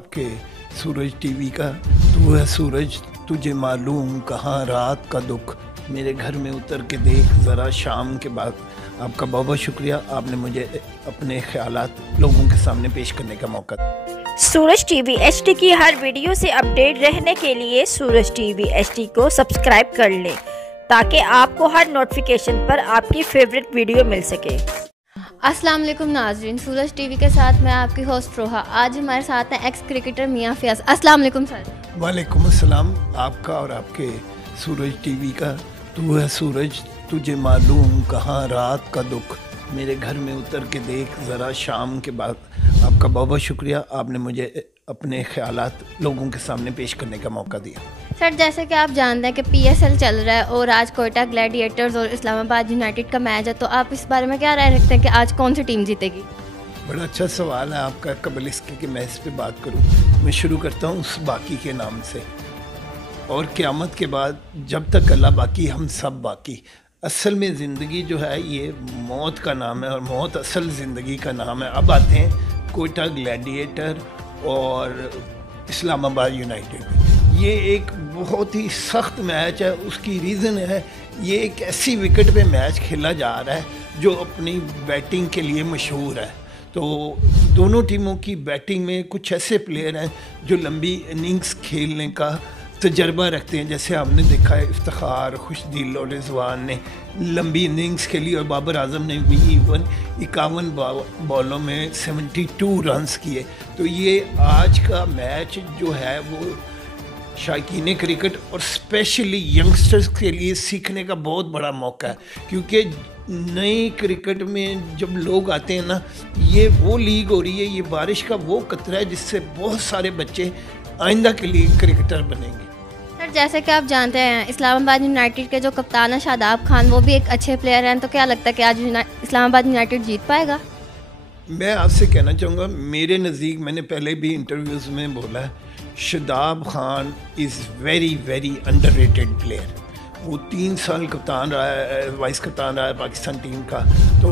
आपके सूरज टीवी का। तू है सूरज तुझे मालूम कहाँ रात का दुख, मेरे घर में उतर के देख ज़रा शाम के बाद। आपका बहुत बहुत शुक्रिया, आपने मुझे अपने ख्यालात लोगों के सामने पेश करने का मौका दिया। सूरज टीवी एचडी की हर वीडियो से अपडेट रहने के लिए सूरज टीवी एचडी को सब्सक्राइब कर लें ताकि आपको हर नोटिफिकेशन पर आपकी फेवरेट वीडियो मिल सके। अस्सलाम वालेकुम नाज़रीन, सूरज टीवी के साथ मैं आपकी होस्ट रोहा। आज हमारे साथ हैं एक्स क्रिकेटर मियां फयाज। अस्सलाम वालेकुम सर। वालेकुम अस्सलाम, आपका और आपके सूरज टीवी का। तू है सूरज तुझे मालूम कहाँ रात का दुख, मेरे घर में उतर के देख ज़रा शाम के बाद। आपका बहुत बहुत शुक्रिया, आपने मुझे अपने ख्यालात लोगों के सामने पेश करने का मौका दिया। सर, जैसे कि आप जानते हैं कि पीएसएल चल रहा है और आज कोयटा ग्लैडिएटर्स और इस्लामाबाद यूनाइटेड का मैच है, तो आप इस बारे में क्या राय रखते हैं कि आज कौन सी टीम जीतेगी? बड़ा अच्छा सवाल है आपका। कबल इसके कि मैं इस पे बात करूं, मैं शुरू करता हूं उस बाकी के नाम से। और क़यामत के बाद जब तक अल्लाह बाकी हम सब बाकी। असल में ज़िंदगी जो है ये मौत का नाम है और मौत असल ज़िंदगी का नाम है। अब आते हैं कोयटा ग्लैडिएटर और इस्लामाबाद यूनाइटेड। ये एक बहुत ही सख्त मैच है। उसकी रीज़न है ये एक ऐसी विकेट पे मैच खेला जा रहा है जो अपनी बैटिंग के लिए मशहूर है। तो दोनों टीमों की बैटिंग में कुछ ऐसे प्लेयर हैं जो लंबी इनिंग्स खेलने का तजर्बा रखते हैं। जैसे हमने देखा है इफ्तिखार, खुशदिल और रिजवान ने लंबी इनिंग्स खेली और बाबर आजम ने भी 51 बॉलों में 72 रन्स किए। तो ये आज का मैच जो है वो शायकीन क्रिकेट और स्पेशली यंगस्टर्स के लिए सीखने का बहुत बड़ा मौका है, क्योंकि नई क्रिकेट में जब लोग आते हैं ना, ये वो लीग हो रही है, ये बारिश का वो कतरा है जिससे बहुत सारे बच्चे आइंदा के लिए क्रिकेटर बनेंगे। सर, जैसे कि आप जानते हैं इस्लामाबाद यूनाइटेड के जो कप्तान है शादाब खान, वो भी एक अच्छे प्लेयर हैं, तो क्या लगता है कि आज इस्लामाबाद यूनाइटेड जीत पाएगा? मैं आपसे कहना चाहूँगा, मेरे नज़दीक, मैंने पहले भी इंटरव्यूज़ में बोला है, Shadab Khan is very very underrated player. वो 3 साल कप्तान रहा है, वाइस कप्तान रहा है पाकिस्तान टीम का। तो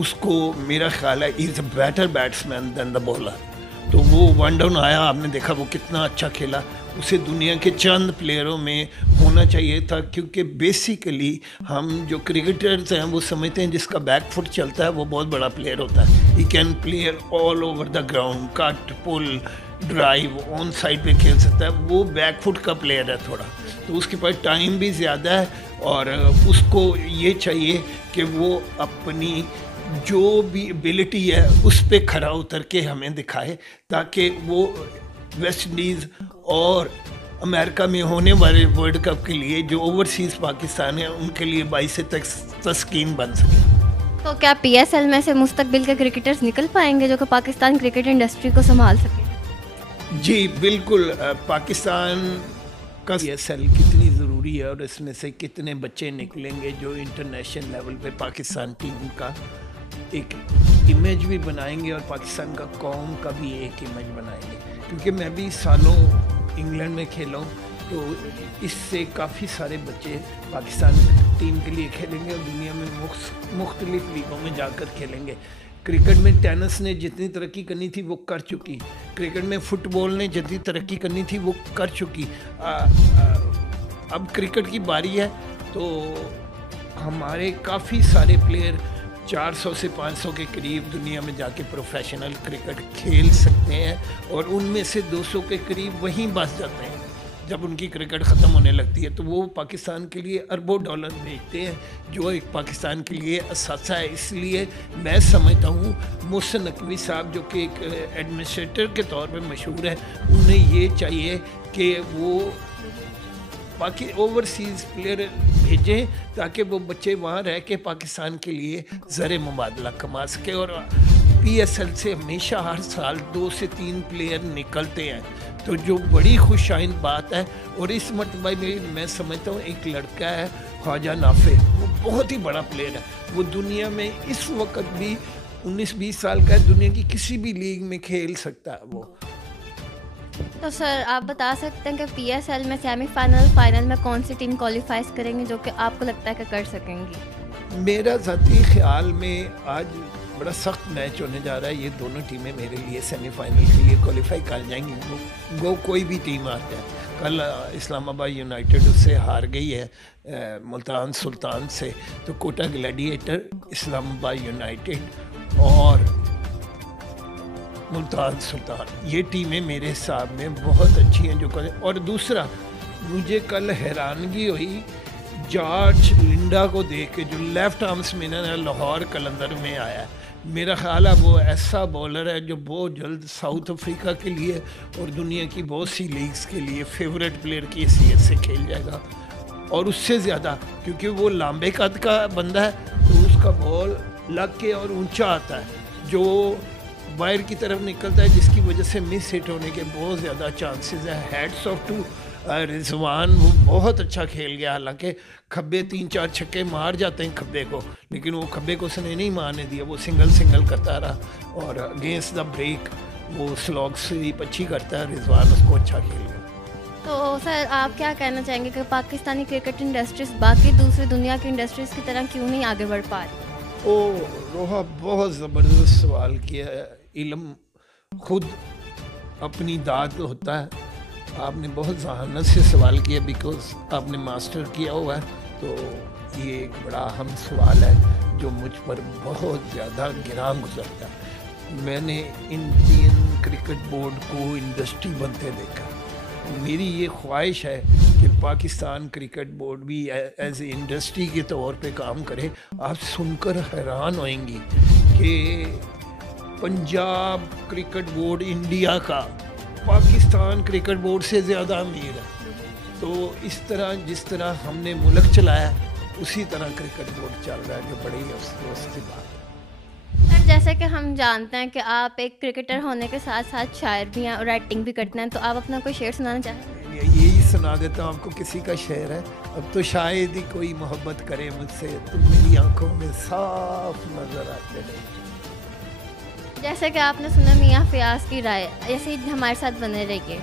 उसको मेरा ख्याल है is a better batsman than the bowler. तो वो 1 डाउन आया, आपने देखा वो कितना अच्छा खेला। उसे दुनिया के चंद प्लेयरों में होना चाहिए था, क्योंकि बेसिकली हम जो क्रिकेटर्स हैं वो समझते हैं जिसका बैक फुट चलता है वो बहुत बड़ा प्लेयर होता है। He can player all over the ground, cut, pull, drive, on side पे खेल सकता है। वो बैक फुट का प्लेयर है थोड़ा, तो उसके पास टाइम भी ज़्यादा है और उसको ये चाहिए कि वो अपनी जो भी एबिलिटी है उस पर खरा उतर के हमें दिखाए, ताकि वो वेस्ट इंडीज़ और अमेरिका में होने वाले वर्ल्ड कप के लिए जो ओवरसीज़ पाकिस्तान है उनके लिए बाइस तक तस्कीन बन सके। तो क्या पीएसएल में से मुस्तकबिल के क्रिकेटर्स निकल पाएंगे जो कि पाकिस्तान क्रिकेट इंडस्ट्री को संभाल सके? जी बिल्कुल। पाकिस्तान का पीएसएल कितनी ज़रूरी है और इसमें से कितने बच्चे निकलेंगे जो इंटरनेशनल लेवल पे पाकिस्तान टीम का एक इमेज भी बनाएंगे और पाकिस्तान का कौम का भी एक इमेज बनाएंगे। क्योंकि मैं भी सालों इंग्लैंड में खेला हूँ, तो इससे काफ़ी सारे बच्चे पाकिस्तान टीम के लिए खेलेंगे और दुनिया में मुख्तलिफ लीगों में जाकर खेलेंगे। क्रिकेट में टेनिस ने जितनी तरक्की करनी थी वो कर चुकी, क्रिकेट में फ़ुटबॉल ने जितनी तरक्की करनी थी वो कर चुकी। अब क्रिकेट की बारी है, तो हमारे काफ़ी सारे प्लेयर 400 से 500 के करीब दुनिया में जाके प्रोफेशनल क्रिकेट खेल सकते हैं और उनमें से 200 के करीब वहीं बस जाते हैं। जब उनकी क्रिकेट ख़त्म होने लगती है तो वो पाकिस्तान के लिए अरबों डॉलर भेजते हैं, जो एक पाकिस्तान के लिए असासा है। इसलिए मैं समझता हूँ मोहसिन नकवी साहब, जो कि एक एडमिनिस्ट्रेटर के तौर पे मशहूर है, उन्हें ये चाहिए कि वो बाकी ओवरसीज़ प्लेयर भेजें ताकि वो बच्चे वहाँ रह के पाकिस्तान के लिए ज़र मुबादला कमा सके। और पीएसएल से हमेशा हर साल 2 से 3 प्लेयर निकलते हैं, तो जो बड़ी खुशाइन बात है। और इस मरतबा में मैं समझता हूँ एक लड़का है ख्वाजा नाफे, वो बहुत ही बड़ा प्लेयर है। वो दुनिया में इस वक्त भी 19-20 साल का है, दुनिया की किसी भी लीग में खेल सकता है वो। तो सर, आप बता सकते हैं कि पीएसएल में सेमीफाइनल, फाइनल में कौन सी टीम क्वालिफाइज करेंगे जो कि आपको लगता है कि कर सकेंगी? मेरा ज़ाती ख्याल में आज बड़ा सख्त मैच होने जा रहा है। ये दोनों टीमें मेरे लिए सेमीफाइनल के लिए क्वालिफाई कर जाएंगी। वो कोई भी टीम आ जाए। कल इस्लामाबाद यूनाइटेड उससे हार गई है मुल्तान सुल्तान से, तो कोटा ग्लैडिएटर, इस्लामाबाद यूनाइटेड और मुल्तान सुल्तान, ये टीमें मेरे हिसाब में बहुत अच्छी हैं जो करें। और दूसरा, मुझे कल हैरानगी हुई जॉर्ज लिंडा को देख के, जो लेफ्ट आर्म स्पिनर है, लाहौर कलंदर में आया है। मेरा ख्याल है वो ऐसा बॉलर है जो बहुत जल्द साउथ अफ्रीका के लिए और दुनिया की बहुत सी लीग्स के लिए फेवरेट प्लेयर की हैसियत से खेल जाएगा। और उससे ज़्यादा क्योंकि वो लंबे कद का बंदा है, तो उसका बॉल लग के और ऊंचा आता है जो वायर की तरफ निकलता है, जिसकी वजह से मिस हिट होने के बहुत ज़्यादा चांसेस है। हेड्स ऑफ टू रिजवान, वो बहुत अच्छा खेल गया। हालांकि खब्बे 3-4 छक्के मार जाते हैं खब्बे को, लेकिन वो खब्बे को उसने नहीं मारने दिया। वो सिंगल करता रहा और अगेंस्ट द ब्रेक वो स्लॉग स्वीप अच्छी करता है। रिजवान उसको अच्छा खेल गया। तो सर आप क्या कहना चाहेंगे कि पाकिस्तानी क्रिकेट इंडस्ट्रीज बाकी दूसरी दुनिया की इंडस्ट्रीज की तरह क्यों नहीं आगे बढ़ पा रही? रोहा बहुत ज़बरदस्त सवाल किया है। इल्म खुद अपनी दाद होता है। आपने बहुत जहानत से सवाल किया बिकॉज आपने मास्टर किया हुआ है, तो ये एक बड़ा अहम सवाल है जो मुझ पर बहुत ज़्यादा गिरां गुजरता है। मैंने इंडियन क्रिकेट बोर्ड को इंडस्ट्री बनते देखा। मेरी ये ख्वाहिश है कि पाकिस्तान क्रिकेट बोर्ड भी एज ए इंडस्ट्री के तौर पे काम करे। आप सुनकर हैरान होंगी कि पंजाब क्रिकेट बोर्ड इंडिया का पाकिस्तान क्रिकेट बोर्ड से ज़्यादा अमीर है। तो इस तरह जिस तरह हमने मुल्क चलाया उसी तरह क्रिकेट बोर्ड चल रहा है, जो बड़ी अफसोस की बात है। सर जैसे कि हम जानते हैं कि आप एक क्रिकेटर होने के साथ साथ शायर भी हैं और राइटिंग भी करते हैं, तो आप अपना कोई शेर सुनाना चाहें? यही सुना देता हूँ आपको। किसी का शेर है, अब तो शायद ही कोई मोहब्बत करे मुझसे, तुम मेरी आंखों में साफ नजर आते हैं। जैसे कि आपने सुना मियाँ फ़याज़ की राय, ऐसे ही हमारे साथ बने रहिए।